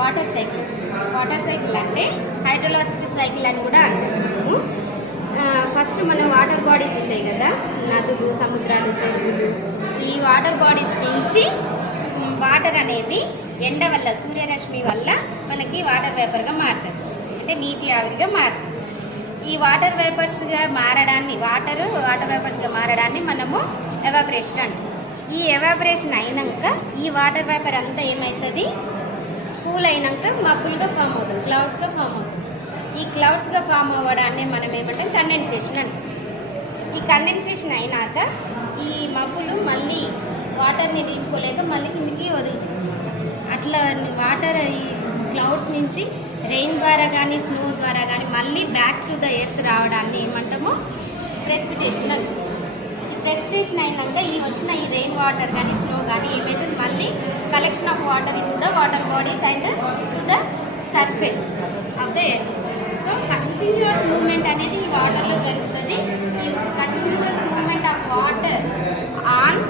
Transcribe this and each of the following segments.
Water cycle. Water cycle అంటే hydrological cycle అని కూడా అంటాము. ఫస్ట్ మన వాటర్ బాడీస్ ఉంటాయి కదా, నదులు, సముద్రాలు, చెరువులు. ఈ వాటర్ బాడీస్ నుంచి వాటర్ అనేది ఎండ వల్ల, సూర్యరశ్మి వల్ల మనకి వాటర్ వేపర్గా మారుతుంది, అంటే నీటి ఆవిరిగా మారుతుంది. ఈ వాటర్ వేపర్స్గా మారడాన్ని, వాటర్ వేపర్స్గా మారడాన్ని మనము ఎవాపరేషన్ అంటాం. ఈ ఎవాపరేషన్ అయినాక ఈ వాటర్ వేపర్ అంతా ఏమవుతుంది, కూల్ అయినాక మబ్బులుగా ఫామ్ అవుతుంది, క్లౌడ్స్గా ఫామ్ అవుతుంది. ఈ క్లౌడ్స్గా ఫామ్ అవ్వడాన్ని మనం ఏమంటాం, కండెన్సేషన్ అంటాం. ఈ కండెన్సేషన్ అయినాక ఈ మబ్బులు మళ్ళీ వాటర్ని నింపుకోలేక మళ్ళీ కిందికి వదులుతుంది. అట్లా వాటర్ ఈ క్లౌడ్స్ నుంచి రెయిన్ ద్వారా కానీ స్నో ద్వారా కానీ మళ్ళీ బ్యాక్ టు ద ఎర్త్ రావడాన్ని ఏమంటామో ప్రెసిపిటేషన్ అంటాం. ఈ ప్రెసిపిటేషన్ అయినాక ఈ వచ్చిన ఈ రెయిన్ వాటర్ కానీ స్నో కానీ ఏమైతుంది, మళ్ళీ collection of water in to the water bodies and to the surface of the earth. So continuous movement అనేది ఈ వాటర్లో జరుగుతుంది. ఈ continuous movement of water on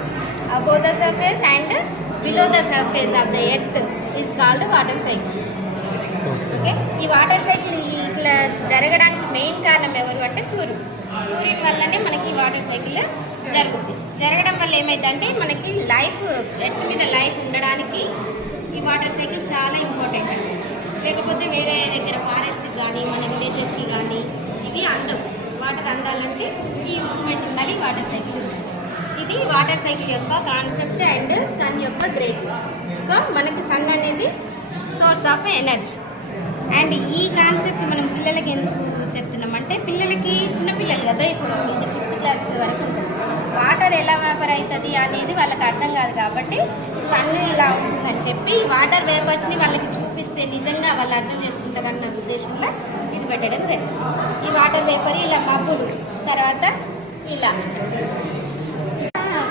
above the surface and below the surface of the earth is called water cycle. Okay, ఈ water cycle ఇట్లా జరగడానికి main కారణం ఎవరు అంటే సూర్యుని వల్లనే మనకి వాటర్ సైకిల్ జరుగుతుంది. జరగడం వల్ల ఏమైందంటే మనకి లైఫ్, ఎర్త్ మీద లైఫ్ ఉండడానికి ఈ వాటర్ సైకిల్ చాలా ఇంపార్టెంట్ అండి. లేకపోతే వేరే దగ్గర ఫారెస్ట్కి కానీ మన విలేజెస్కి కానీ ఇవి అందవు. వాటర్ అందాలంటే ఈ మూమెంట్ ఉండాలి, వాటర్ సైకిల్. ఇది వాటర్ సైకిల్ యొక్క కాన్సెప్ట్ అండ్ సన్ యొక్క గ్రేట్నెస్. సో మనకి సన్ అనేది సోర్స్ ఆఫ్ ఎనర్జీ. అండ్ ఈ కాన్సెప్ట్ మనం పిల్లలకి ఎందుకు చెప్తున్నామంటే, పిల్లలకి చిన్నపిల్లలు కదా, ఇప్పుడు ఇది 5th క్లాస్ వరకు ఉంటుంది, వాటర్ ఎలా వేపర్ అవుతుంది అనేది వాళ్ళకి అర్థం కాదు. కాబట్టి సన్ ఇలా ఉంటుందని చెప్పి వాటర్ వేపర్స్ని వాళ్ళకి చూపిస్తే నిజంగా వాళ్ళు అర్థం చేసుకుంటారన్న ఉద్దేశంలో ఇది పెట్టడం జరిగింది. ఈ వాటర్ వేపర్ ఇలా మబ్బులు తర్వాత ఇలా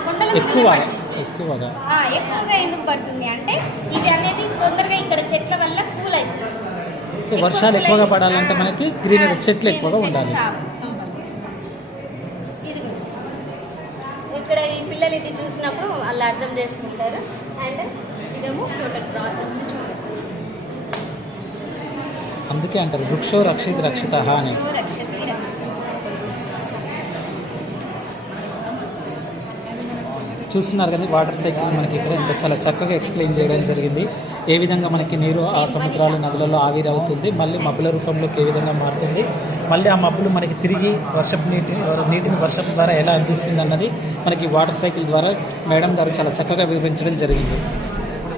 కొండల ఎక్కువగా ఎందుకు పడుతుంది అంటే, ఇవి అనేది తొందరగా ఇక్కడ చెట్ల వల్ల కూల్ అవుతుంది. సో వర్షాలు ఎక్కువగా పడాలంటే మనకి గ్రీనరీ, చెట్లు ఎక్కువగా ఉండాలి. ఇది ఇక్కడ ఈ పిల్లలు ఇది చూసినప్పుడు వాళ్ళు అర్థం చేసుకుంటారు. అండ్ ఇదేమో టోటల్ ప్రాసెస్ అందుకే అంటారు వృక్షో రక్షిత రక్షిత అని. చూస్తున్నారు కదా వాటర్ సైకిల్ మనకి ఇక్కడ ఇంకా చాలా చక్కగా ఎక్స్ప్లెయిన్ చేయడం జరిగింది. ఏ విధంగా మనకి నీరు ఆ సముద్రాలు, నదులలో ఆవిరి అవుతుంది, మళ్ళీ మబ్బుల రూపంలోకి ఏ విధంగా మారుతుంది, మళ్ళీ ఆ మబ్బులు మనకి తిరిగి వర్షపు నీటిని వర్షం ద్వారా ఎలా అందిస్తుంది అన్నది మనకి వాటర్ సైకిల్ ద్వారా మేడం గారు చాలా చక్కగా వివరించడం జరిగింది.